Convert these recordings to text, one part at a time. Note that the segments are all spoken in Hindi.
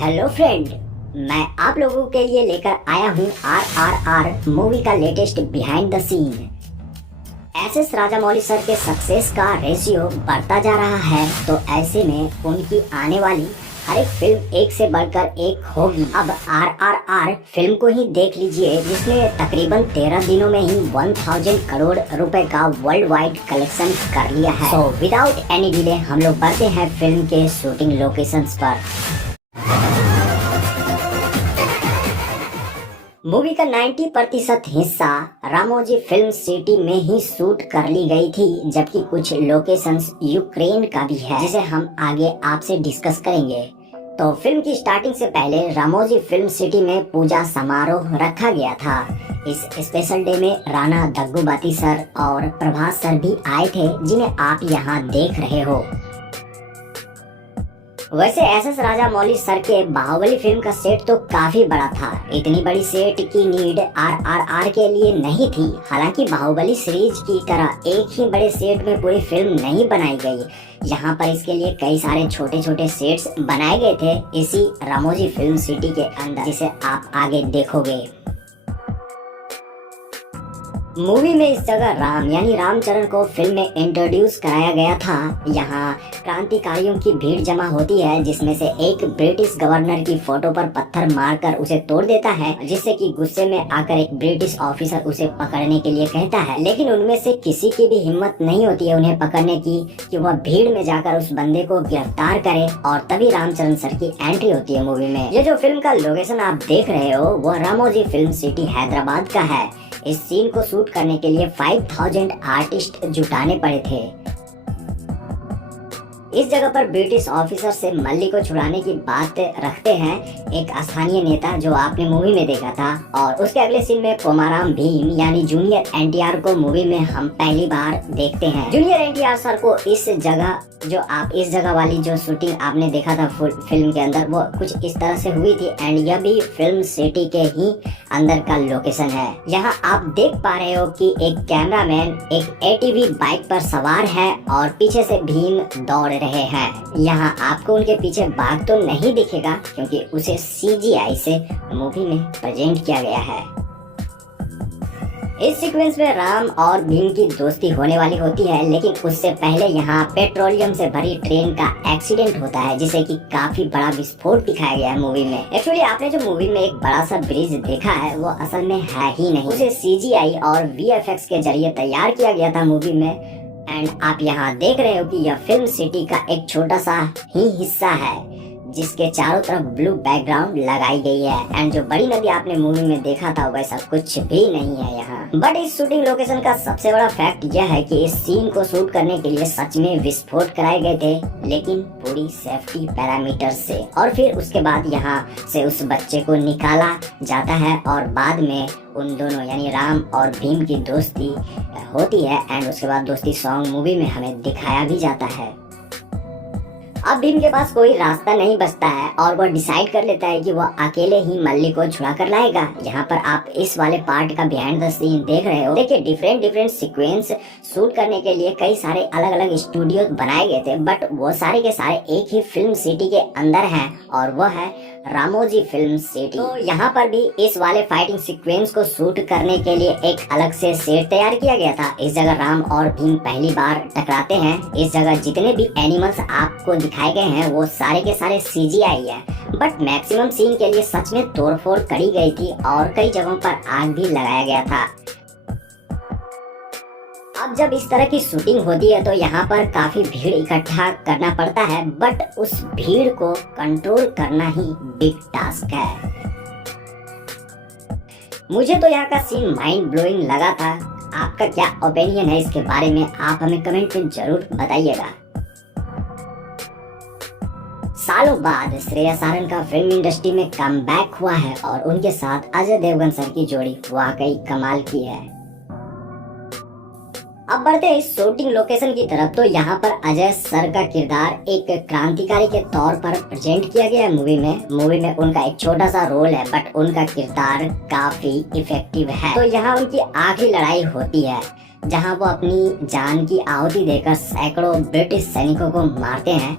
हेलो फ्रेंड, मैं आप लोगों के लिए लेकर आया हूँ RRR मूवी का latest behind the scene. SS Rajamouli sir के सक्सेस का रेशियो बढ़ता जा रहा है, तो ऐसे में उनकी आने वाली हर एक फिल्म एक से बढ़कर एक होगी। अब RRR फिल्म को ही देख लीजिए, जिसने तकरीबन 13 दिनों में ही 1000 करोड़ रुपए का वर्ल्ड वाइड कलेक्शन कर लिया है। सो विदाउट एनी डिले हम लोग बढ़ते हैं फिल्म के शूटिंग लोकेशंस पर। मूवी का 90% हिस्सा रामोजी फिल्म सिटी में ही शूट कर ली गई थी, जबकि कुछ लोकेशंस यूक्रेन का भी है, जिसे हम आगे आपसे डिस्कस करेंगे। तो फिल्म की स्टार्टिंग से पहले रामोजी फिल्म सिटी में पूजा समारोह रखा गया था। इस स्पेशल डे में राणा दग्गुबाती सर और प्रभास सर भी आए थे, जिन्हें आप यहाँ देख रहे हो। वैसे एसएस राजामौली सर के बाहुबली फिल्म का सेट तो काफी बड़ा था। इतनी बड़ी सेट की नीड RRR के लिए नहीं थी। हालांकि बाहुबली सीरीज की तरह एक ही बड़े सेट में पूरी फिल्म नहीं बनाई गई। यहाँ पर इसके लिए कई सारे छोटे छोटे सेट्स बनाए गए थे इसी रामोजी फिल्म सिटी के अंदर, जिसे आप आगे देखोगे। मूवी में इस जगह राम यानी रामचरण को फिल्म में इंट्रोड्यूस कराया गया था। यहाँ क्रांतिकारियों की भीड़ जमा होती है, जिसमें से एक ब्रिटिश गवर्नर की फोटो पर पत्थर मारकर उसे तोड़ देता है, जिससे कि गुस्से में आकर एक ब्रिटिश ऑफिसर उसे पकड़ने के लिए कहता है। लेकिन उनमें से किसी की भी हिम्मत नहीं होती है उन्हें पकड़ने की, कि वह भीड़ में जाकर उस बंदे को गिरफ्तार करे। और तभी रामचरण सर की एंट्री होती है मूवी में। ये जो फिल्म का लोकेशन आप देख रहे हो, वह रामोजी फिल्म सिटी हैदराबाद का है। इस सीन को शूट करने के लिए 5000 आर्टिस्ट जुटाने पड़े थे। इस जगह पर ब्रिटिश ऑफिसर से मल्ली को छुड़ाने की बात रखते हैं एक स्थानीय नेता, जो आपने मूवी में देखा था। और उसके अगले सीन में कोमाराम भीम यानी जूनियर NTR को मूवी में हम पहली बार देखते हैं। जूनियर NTR सर को इस जगह, जो आप इस जगह वाली जो शूटिंग आपने देखा था फिल्म के अंदर, वो कुछ इस तरह से हुई थी। एंड यह भी फिल्म सिटी के ही अंदर का लोकेशन है। यहाँ आप देख पा रहे हो कि एक कैमरामैन एक ATV बाइक पर सवार है और पीछे से भीम दौड़ रहे हैं। यहाँ आपको उनके पीछे बाघ तो नहीं दिखेगा, क्योंकि उसे CGI से मूवी में प्रेजेंट किया गया है। इस सीक्वेंस में राम और भीम की दोस्ती होने वाली होती है, लेकिन उससे पहले यहाँ पेट्रोलियम से भरी ट्रेन का एक्सीडेंट होता है, जिसे कि काफी बड़ा विस्फोट दिखाया गया है मूवी में। एक्चुअली आपने जो मूवी में एक बड़ा सा ब्रिज देखा है, वो असल में है ही नहीं। उसे CGI और VFX के जरिए तैयार किया गया था मूवी में। एंड आप यहाँ देख रहे हो कि यह फिल्म सिटी का एक छोटा सा ही हिस्सा है, जिसके चारों तरफ ब्लू बैकग्राउंड लगाई गई है। एंड जो बड़ी नदी आपने मूवी में देखा था, वैसा कुछ भी नहीं है यहाँ। बट इस शूटिंग लोकेशन का सबसे बड़ा फैक्ट यह है कि इस सीन को शूट करने के लिए सच में विस्फोट कराए गए थे, लेकिन पूरी सेफ्टी पैरामीटर से। और फिर उसके बाद यहाँ से उस बच्चे को निकाला जाता है और बाद में उन दोनों यानी राम और भीम की दोस्ती होती है। एंड उसके बाद दोस्ती सॉन्ग मूवी में हमें दिखाया भी जाता है। अब भीम के पास कोई रास्ता नहीं बचता है और वह डिसाइड कर लेता है कि वह अकेले ही मल्ली को छुड़ा कर लाएगा। यहाँ पर आप इस वाले पार्ट का बिहाइंड द सीन देख रहे हो। देखिए, डिफरेंट सीक्वेंस शूट करने के लिए कई सारे अलग अलग स्टूडियो बनाए गए थे, बट वो सारे के सारे एक ही फिल्म सिटी के अंदर हैं, और वह है रामोजी फिल्म सिटी। तो यहाँ पर भी इस वाले फाइटिंग सीक्वेंस को शूट करने के लिए एक अलग से सेट तैयार किया गया था। इस जगह राम और भीम पहली बार टकराते हैं। इस जगह जितने भी एनिमल्स आपको दिखाए गए हैं, वो सारे के सारे CGI है। बट मैक्सिमम सीन के लिए सच में तोड़फोड़ करी गई थी और कई जगहों पर आग भी लगाया गया था। अब जब इस तरह की शूटिंग होती है, तो यहाँ पर काफी भीड़ इकट्ठा करना पड़ता है, बट उस भीड़ को कंट्रोल करना ही बिग टास्क है। मुझे तो यहाँ का सीन माइंड ब्लोइंग लगा था। आपका क्या ओपिनियन है इसके बारे में, आप हमें कमेंट में जरूर बताइएगा। सालों बाद श्रेया सारन का फिल्म इंडस्ट्री में कमबैक हुआ है, और उनके साथ अजय देवगन सर की जोड़ी वाकई कमाल की है। अब बढ़ते हैं इस शूटिंग लोकेशन की तरफ। तो यहाँ पर अजय सर का किरदार एक क्रांतिकारी के तौर पर प्रेजेंट किया गया है मूवी में। मूवी में उनका एक छोटा सा रोल है, बट उनका किरदार काफी इफेक्टिव है। तो यहाँ उनकी आखिरी लड़ाई होती है, जहाँ वो अपनी जान की आहुति देकर सैकड़ों ब्रिटिश सैनिकों को मारते हैं।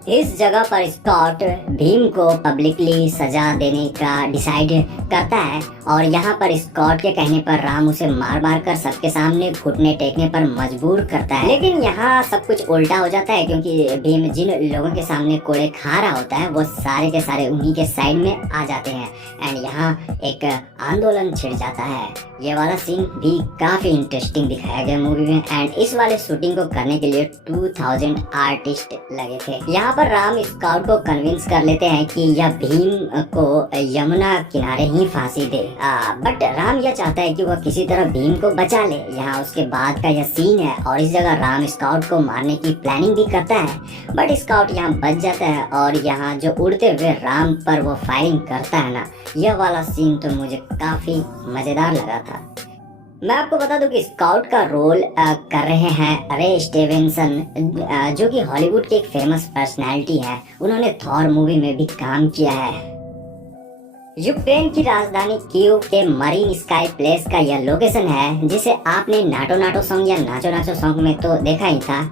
इस जगह पर स्कॉट भीम को पब्लिकली सजा देने का डिसाइड करता है और यहाँ पर स्कॉट के कहने पर राम उसे मार मार कर सबके सामने घुटने टेकने पर मजबूर करता है। लेकिन यहाँ सब कुछ उल्टा हो जाता है क्योंकि भीम जिन लोगों के सामने कोड़े खा रहा होता है वो सारे के सारे उन्हीं के साइड में आ जाते हैं एंड यहाँ एक आंदोलन छिड़ जाता है। ये वाला सीन भी काफी इंटरेस्टिंग दिखाया गया मूवी में एंड इस वाले शूटिंग को करने के लिए 2000 आर्टिस्ट लगे थे। यहाँ पर राम स्काउट को कन्विंस कर लेते हैं कि यह भीम को यमुना किनारे ही फांसी दे, बट राम यह चाहता है कि वह किसी तरह भीम को बचा ले। यहाँ उसके बाद का यह सीन है और इस जगह राम स्काउट को मारने की प्लानिंग भी करता है बट स्काउट यहाँ बच जाता है और यहाँ जो उड़ते हुए राम पर वो फायरिंग करता है ना, यह वाला सीन तो मुझे काफी मजेदार लगा था। मैं आपको बता दूं कि स्काउट का रोल कर रहे हैं रे स्टीवेंसन, जो कि हॉलीवुड के एक फेमस पर्सनालिटी है। उन्होंने थॉर मूवी में भी काम किया है। यूक्रेन की राजधानी कीव के मरीन स्काई प्लेस का यह लोकेशन है जिसे आपने नाटो नाटो सॉन्ग या नाचो नाचो सॉन्ग में तो देखा ही था।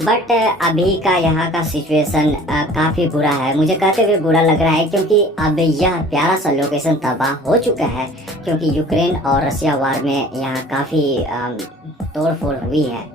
बट अभी का यहाँ का सिचुएशन काफी बुरा है। मुझे कहते हुए बुरा लग रहा है क्योंकि अब यह प्यारा सा लोकेशन तबाह हो चुका है क्योंकि यूक्रेन और रशिया वार में यहाँ काफी तोड़फोड़ हुई है।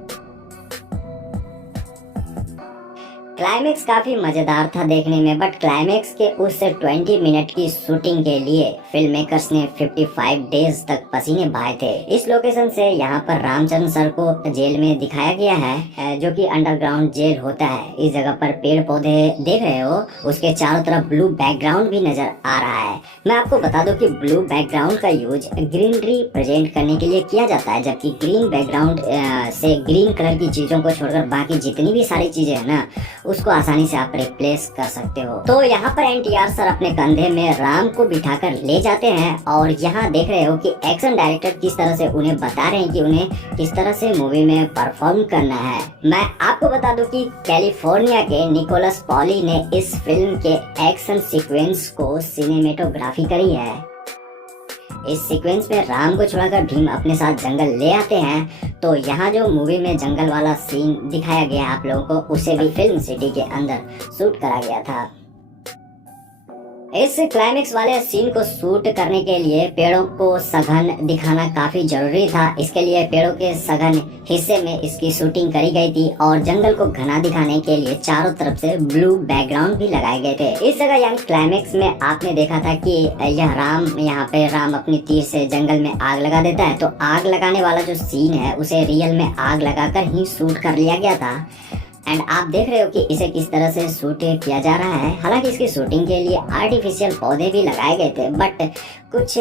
क्लाइमेक्स काफी मजेदार था देखने में बट क्लाइमेक्स के उस 20 मिनट की शूटिंग के लिए फिल्म मेकर्स ने 55 डेज तक पसीने बहाए थे। इस लोकेशन से यहाँ पर रामचंद्र सर को जेल में दिखाया गया है जो कि अंडरग्राउंड जेल होता है। इस जगह पर पेड़ पौधे देख रहे हो, उसके चारों तरफ ब्लू बैकग्राउंड भी नजर आ रहा है। मैं आपको बता दूं कि ब्लू बैकग्राउंड का यूज ग्रीनरी प्रेजेंट करने के लिए किया जाता है, जबकि ग्रीन बैकग्राउंड से ग्रीन कलर की चीजों को छोड़कर बाकी जितनी भी सारी चीजें है ना उसको आसानी से आप रिप्लेस कर सकते हो। तो यहाँ पर एनटीआर सर अपने कंधे में राम को बिठाकर ले जाते हैं और यहाँ देख रहे हो कि एक्शन डायरेक्टर किस तरह से उन्हें बता रहे हैं कि उन्हें किस तरह से मूवी में परफॉर्म करना है। मैं आपको बता दूं कि कैलिफोर्निया के निकोलस पॉली ने इस फिल्म के एक्शन सीक्वेंस को सिनेमेटोग्राफी करी है। इस सीक्वेंस में राम को छोड़कर भीम अपने साथ जंगल ले आते हैं। तो यहाँ जो मूवी में जंगल वाला सीन दिखाया गया आप लोगों को, उसे भी फिल्म सिटी के अंदर शूट करा गया था। इस क्लाइमेक्स वाले सीन को शूट करने के लिए पेड़ों को सघन दिखाना काफी जरूरी था। इसके लिए पेड़ों के सघन हिस्से में इसकी शूटिंग करी गई थी और जंगल को घना दिखाने के लिए चारों तरफ से ब्लू बैकग्राउंड भी लगाए गए थे। इस जगह यानी क्लाइमेक्स में आपने देखा था कि यह यहाँ पे राम अपनी तीर से जंगल में आग लगा देता है। तो आग लगाने वाला जो सीन है उसे रियल में आग लगाकर ही शूट कर लिया गया था एंड आप देख रहे हो कि इसे किस तरह से शूट किया जा रहा है। हालांकि इसकी शूटिंग के लिए आर्टिफिशियल पौधे भी लगाए गए थे बट कुछ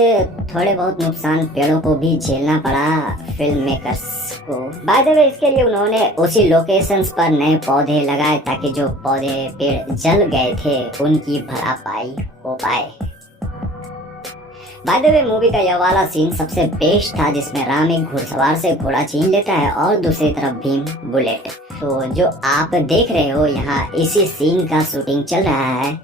थोड़े बहुत नुकसान पेड़ों को भी झेलना पड़ा फिल्म मेकर्स को। बाय द वे इसके लिए उन्होंने उसी लोकेशंस पर नए पौधे लगाए ताकि जो पौधे पेड़ जल गए थे उनकी भरपाई हो पाए। बाय द वे मूवी का यह वाला सीन सबसे बेस्ट था जिसमें राम एक घुड़सवार से घोड़ा छीन लेता है और दूसरी तरफ भीम बुलेट। तो जो आप देख रहे हो यहाँ इसी सीन का शूटिंग चल रहा है।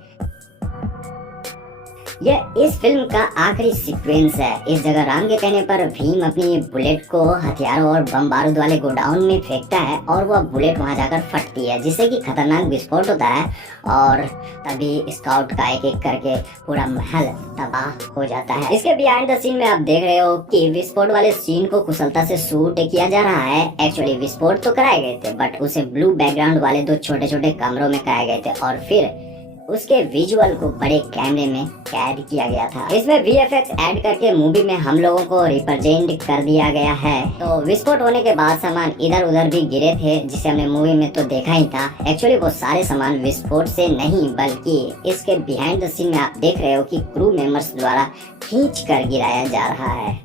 यह इस फिल्म का आखिरी सीक्वेंस है। इस जगह राम के कहने पर भीम अपनी बुलेट को हथियारों और बम बारूद वाले गोडाउन में फेंकता है और वह बुलेट वहां जाकर फटती है जिससे कि खतरनाक विस्फोट होता है और तभी स्काउट का एक एक करके पूरा महल तबाह हो जाता है। इसके बिहाइंड द सीन में आप देख रहे हो कि विस्फोट वाले सीन को कुशलता से शूट किया जा रहा है। एक्चुअली विस्फोट तो कराए गए थे बट उसे ब्लू बैकग्राउंड वाले 2 छोटे छोटे कमरों में कराए गए थे और फिर उसके विजुअल को बड़े कैमरे में कैद किया गया था। इसमें वीएफएक्स ऐड करके मूवी में हम लोगों को रिप्रेजेंट कर दिया गया है। तो विस्फोट होने के बाद सामान इधर उधर भी गिरे थे जिसे हमने मूवी में तो देखा ही था। एक्चुअली वो सारे सामान विस्फोट से नहीं बल्कि इसके बिहाइंड द सीन में आप देख रहे हो कि क्रू मेंबर्स द्वारा खींच कर गिराया जा रहा है।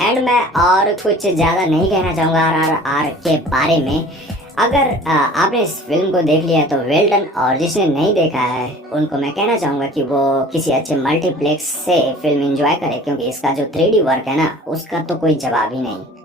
एंड मैं और कुछ ज्यादा नहीं कहना चाहूंगा RRR के बारे में। अगर आपने इस फिल्म को देख लिया है तो वेल डन, और जिसने नहीं देखा है उनको मैं कहना चाहूंगा कि वो किसी अच्छे मल्टीप्लेक्स से फिल्म एंजॉय करे क्योंकि इसका जो 3D वर्क है ना उसका तो कोई जवाब ही नहीं।